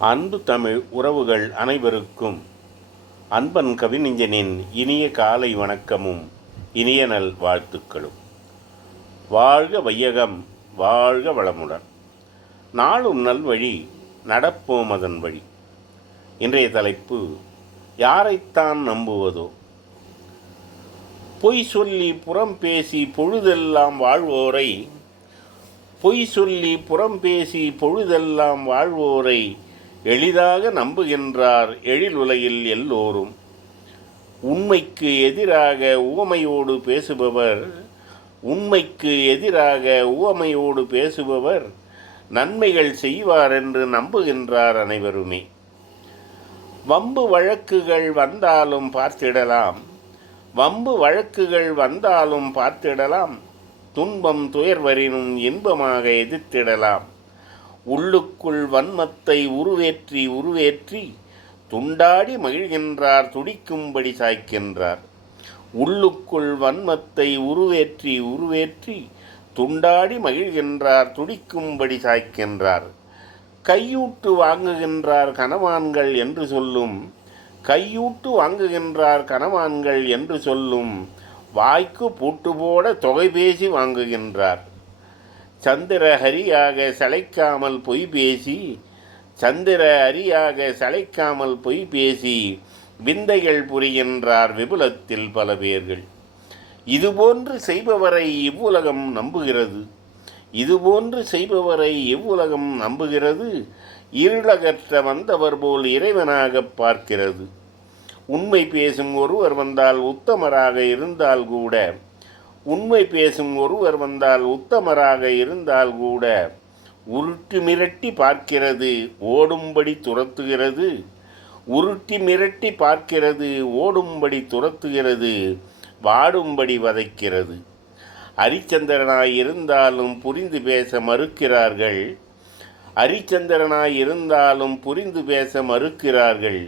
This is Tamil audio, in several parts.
அன்பு தமிழ் உறவுகள் அனைவருக்கும் அன்பன் கவிஞனின் இனிய காலை வணக்கமும் இனிய நல் வாழ்த்துக்களும். வாழ்க வையகம் வாழ்க வளமுடன். நாளும் நல்வழி நடப்போம் அதன் வழி. இன்றைய தலைப்பு யாரைத்தான் நம்புவதோ? பொய் சொல்லி புறம் பேசி பொழுதெல்லாம் வாழ்வோரை பொய் சொல்லி புறம் பேசி பொழுதெல்லாம் வாழ்வோரை எளிதாக நம்புகின்றார் எழிலுலகில் எல்லோரும். உண்மைக்கு எதிராக உவமையோடு பேசுபவர் உண்மைக்கு எதிராக உவமையோடு பேசுபவர் நன்மைகள் செய்வார் என்று நம்புகின்றார் அனைவருமே. வம்பு வழக்குகள் வந்தாலும் பார்த்திடலாம். வம்பு வழக்குகள் வந்தாலும் பார்த்திடலாம். துன்பம் துயர்வரினும் இன்பமாக எதிர்த்திடலாம். உள்ளுக்குள் வன்மத்தை உருவேற்றி உருவேற்றி துண்டாடி மகிழ்கின்றார் துடிக்கும்படி சாய்க்கின்றார். உள்ளுக்குள் வன்மத்தை உருவேற்றி உருவேற்றி துண்டாடி மகிழ்கின்றார் துடிக்கும்படி சாய்க்கின்றார். கையூட்டு வாங்குகின்றார் கனவான்கள் என்று சொல்லும் கையூட்டு வாங்குகின்றார் கனவான்கள் என்று சொல்லும் வாய்க்கு பூட்டு போட தொகை பேசி வாங்குகின்றார். சந்திர ஹரியாக சளைக்காமல் பொய் பேசி சந்திர ஹரியாக சளைக்காமல் பொய் பேசி விந்தைகள் புரிகின்றார் விபுலத்தில் பல பேர்கள். இதுபோன்று செய்பவரை இவ்வுலகம் நம்புகிறது. இதுபோன்று செய்பவரை இவ்வுலகம் நம்புகிறது. இருளகற்ற வந்தவர் போல் இறைவனாக பார்க்கிறது. உண்மை பேசும் ஒருவர் வந்தால் உத்தமராக இருந்தால் கூட உண்மை பேசும் ஒருவர் வந்தால் உத்தமராக இருந்தால் கூட உருட்டி மிரட்டி பார்க்கிறது ஓடும்படி துரத்துகிறது. உருட்டி மிரட்டி பார்க்கிறது ஓடும்படி துரத்துகிறது வாடும்படி வதைக்கிறது. ஹரிச்சந்திரனாய் இருந்தாலும் புரிந்து பேச மறுக்கிறார்கள். ஹரிச்சந்திரனாய் இருந்தாலும் புரிந்து பேச மறுக்கிறார்கள்.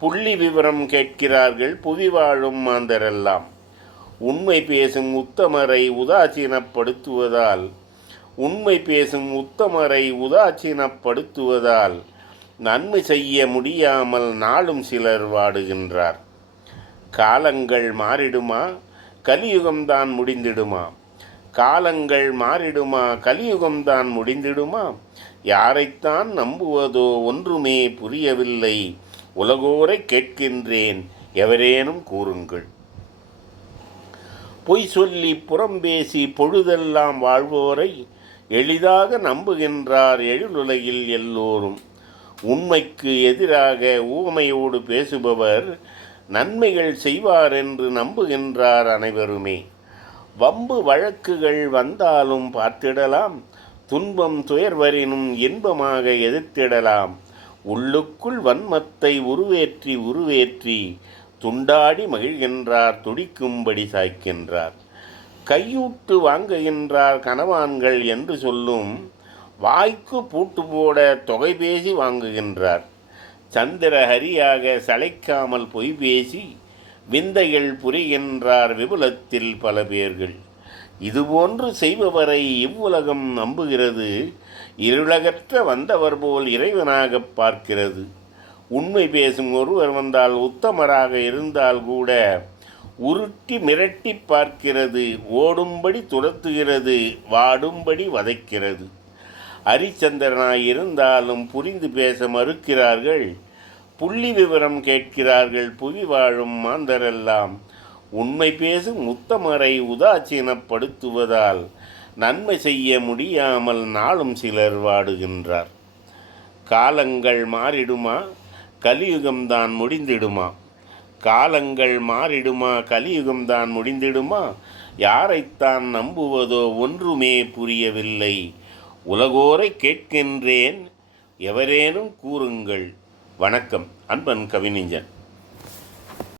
புள்ளி விவரம் கேட்கிறார்கள் புவி வாழும் மாந்தரெல்லாம். உண்மை பேசும் உத்தமரை உதாசீனப்படுத்துவதால் உண்மை பேசும் உத்தமரை உதாசீனப்படுத்துவதால் நன்மை செய்ய முடியாமல் நாளும் சிலர் வாடுகின்றார். காலங்கள் மாறிடுமா? கலியுகம்தான் முடிந்திடுமா? காலங்கள் மாறிடுமா? கலியுகம்தான் முடிந்திடுமா? யாரைத்தான் நம்புவதோ ஒன்றுமே புரியவில்லை. உலகோரை கேட்கின்றேன் எவரேனும் கூறுங்கள். பொய் சொல்லி புறம் பேசி பொழுதெல்லாம் வாழ்வோரை எளிதாக நம்புகின்றார் எழிலுலகில் எல்லோரும். உண்மைக்கு எதிராக ஊமையோடு பேசுபவர் நன்மைகள் செய்வார் என்று நம்புகின்றார் அனைவருமே. வம்பு வழக்குகள் வந்தாலும் பார்த்திடலாம் துன்பம் துயர்வரினும் இன்பமாக எதிர்த்திடலாம். உள்ளுக்குள் வன்மத்தை உருவேற்றி உருவேற்றி துண்டாடி மகிழ்கின்றார் துடிக்கும்படி சாய்க்கின்றார். கையூட்டு வாங்குகின்றார் கனவான்கள் என்று சொல்லும் வாய்க்கு பூட்டு போட தொகை பேசி வாங்குகின்றார். சந்திரஹரியாக சளைக்காமல் பொய் பேசி விந்தைகள் புரிகின்றார் விபுலத்தில் பல பேர்கள். இதுபோன்று செய்பவரை இவ்வுலகம் நம்புகிறது இருளகற்ற வந்தவர் போல் இறைவனாகப் பார்க்கிறது. உண்மை பேசும் ஒருவர் வந்தால் உத்தமராக இருந்தால் கூட உருட்டி மிரட்டி பார்க்கிறது ஓடும்படி துரத்துகிறது வாடும்படி வதைக்கிறது. ஹரிச்சந்திரனாய் இருந்தாலும் புரிந்து பேச மறுக்கிறார்கள். புள்ளி விவரம் கேட்கிறார்கள் புவி வாழும் மாந்தரெல்லாம். உண்மை பேசும் உத்தமரை உதாசீனப்படுத்துவதால் நன்மை செய்ய முடியாமல் நாளும் சிலர் வாடுகின்றார். காலங்கள் மாறிடுமா? கலியுகம்தான் முடிந்திடுமா? காலங்கள் மாறிடுமா? கலியுகம்தான் முடிந்திடுமா? யாரைத்தான் நம்புவதோ ஒன்றுமே புரியவில்லை. உலகோரை கேட்கின்றேன் எவரேனும் கூறுங்கள். வணக்கம் அன்பன் கவிஞன்